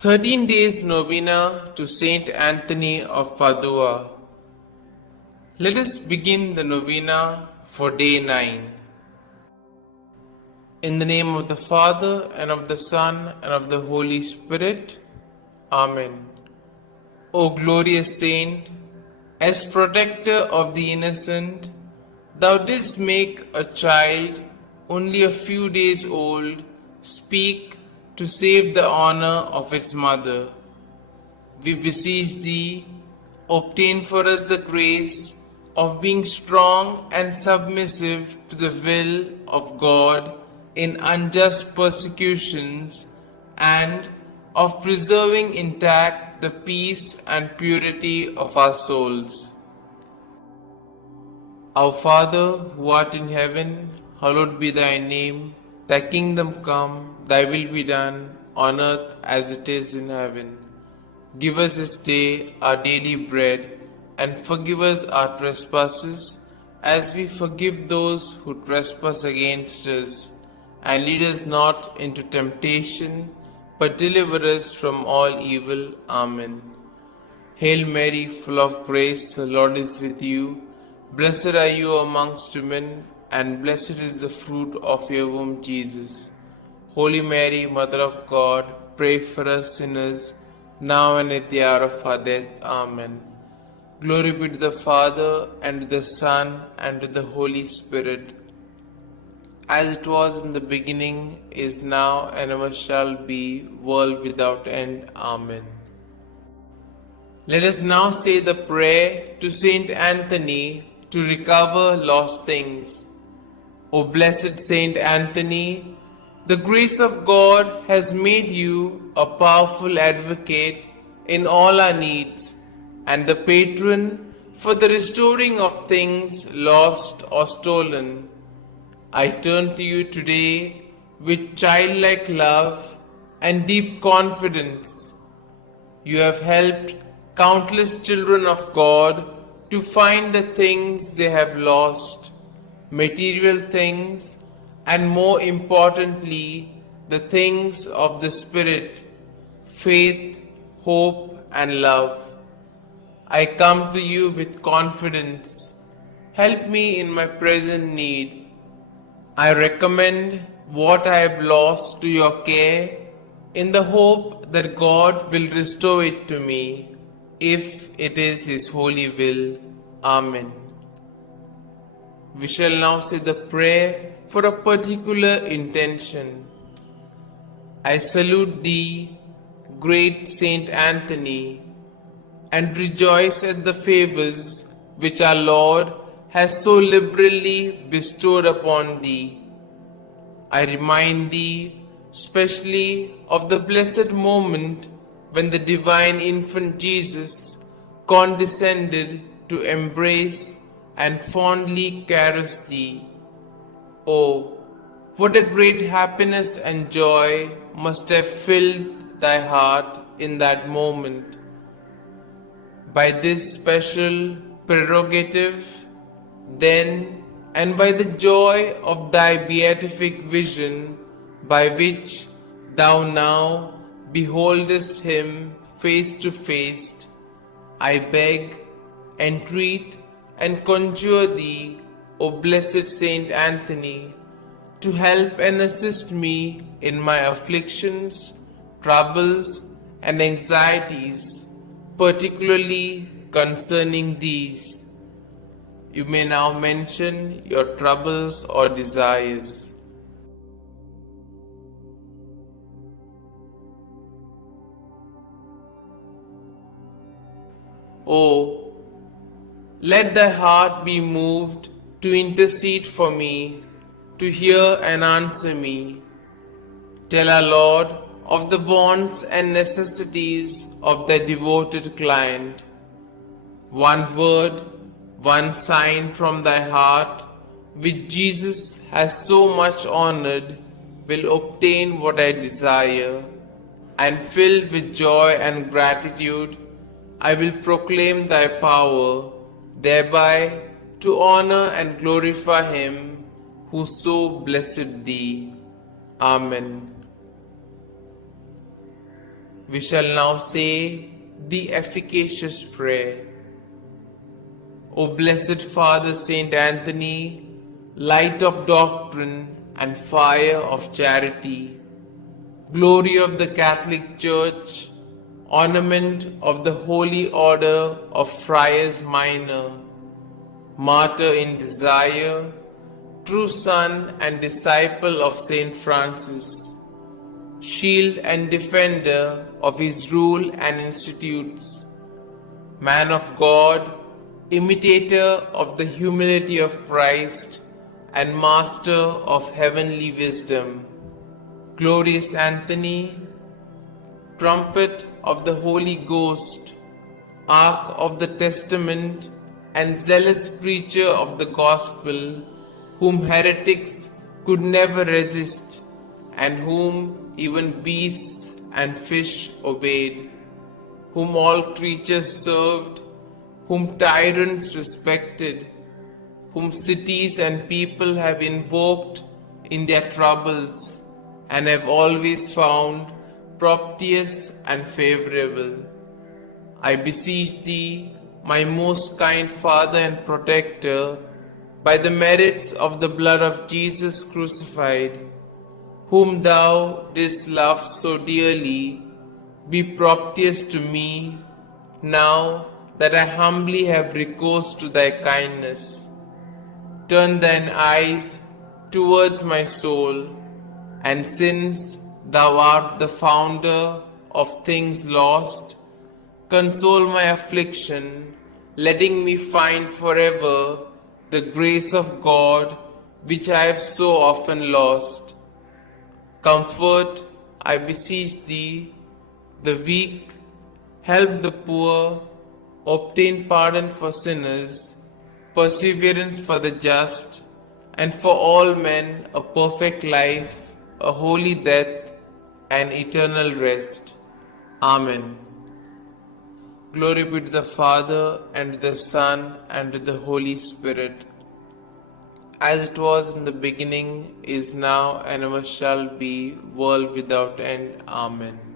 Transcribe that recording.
13 Days Novena to Saint Anthony of Padua. Let us begin the novena for day 9. In the name of the Father, and of the Son, and of the Holy Spirit. Amen. O glorious Saint, as protector of the innocent, thou didst make a child only a few days old speak to save the honor of its mother. We beseech thee, obtain for us the grace of being strong and submissive to the will of God in unjust persecutions, and of preserving intact the peace and purity of our souls. Our Father, who art in heaven, hallowed be thy name. Thy kingdom come, thy will be done, on earth as it is in heaven. Give us this day our daily bread, and forgive us our trespasses, as we forgive those who trespass against us. And lead us not into temptation, but deliver us from all evil. Amen. Hail Mary, full of grace, the Lord is with you. Blessed are you amongst women, and blessed is the fruit of your womb, Jesus. Holy Mary, Mother of God, pray for us sinners, now and at the hour of our death. Amen. Glory be to the Father, and to the Son, and to the Holy Spirit, as it was in the beginning, is now, and ever shall be, world without end. Amen. Let us now say the prayer to Saint Anthony to recover lost things. O blessed Saint Anthony, the grace of God has made you a powerful advocate in all our needs, and the patron for the restoring of things lost or stolen. I turn to you today with childlike love and deep confidence. You have helped countless children of God to find the things they have lost, material things, and more importantly, the things of the Spirit, faith, hope, and love. I come to you with confidence. Help me in my present need. I recommend what I have lost to your care, in the hope that God will restore it to me, if it is His holy will. Amen. We shall now say the prayer for a particular intention. I salute thee, great Saint Anthony, and rejoice at the favors which our Lord has so liberally bestowed upon thee. I remind thee specially of the blessed moment when the divine infant Jesus condescended to embrace and fondly caress thee. Oh, what a great happiness and joy must have filled thy heart in that moment. By this special prerogative, then, and by the joy of thy beatific vision, by which thou now beholdest him face to face, I beg, entreat, and conjure thee, O blessed Saint Anthony, to help and assist me in my afflictions, troubles, and anxieties, particularly concerning these. You may now mention your troubles or desires. Oh, let thy heart be moved to intercede for me, to hear and answer me. Tell our Lord of the wants and necessities of thy devoted client. One word, one sign from thy heart, which Jesus has so much honored, will obtain what I desire, and filled with joy and gratitude, I will proclaim thy power, thereby to honor and glorify him who so blessed thee. Amen. we shall now say the efficacious prayer. O blessed Father Saint Anthony, light of doctrine and fire of charity, glory of the Catholic Church, ornament of the Holy Order of Friars Minor, martyr in desire, true son and disciple of Saint Francis, shield and defender of his rule and institutes, man of God, imitator of the humility of Christ, and master of heavenly wisdom, glorious Anthony, trumpet of the Holy Ghost, ark of the testament, and zealous preacher of the gospel, whom heretics could never resist, and whom even beasts and fish obeyed, whom all creatures served, whom tyrants respected, whom cities and people have invoked in their troubles, and have always found propitious and favorable. I beseech thee, my most kind Father and Protector, by the merits of the blood of Jesus crucified, whom thou didst love so dearly, be propitious to me, now that I humbly have recourse to thy kindness. Turn thine eyes towards my soul, and since thou art the founder of things lost, console my affliction, letting me find forever the grace of God which I have so often lost. Comfort, I beseech thee, the weak, help the poor, obtain pardon for sinners, perseverance for the just, and for all men a perfect life, a holy death, and eternal rest. Amen. Glory be to the Father, and to the Son, and to the Holy Spirit, as it was in the beginning, is now, and ever shall be, world without end. Amen.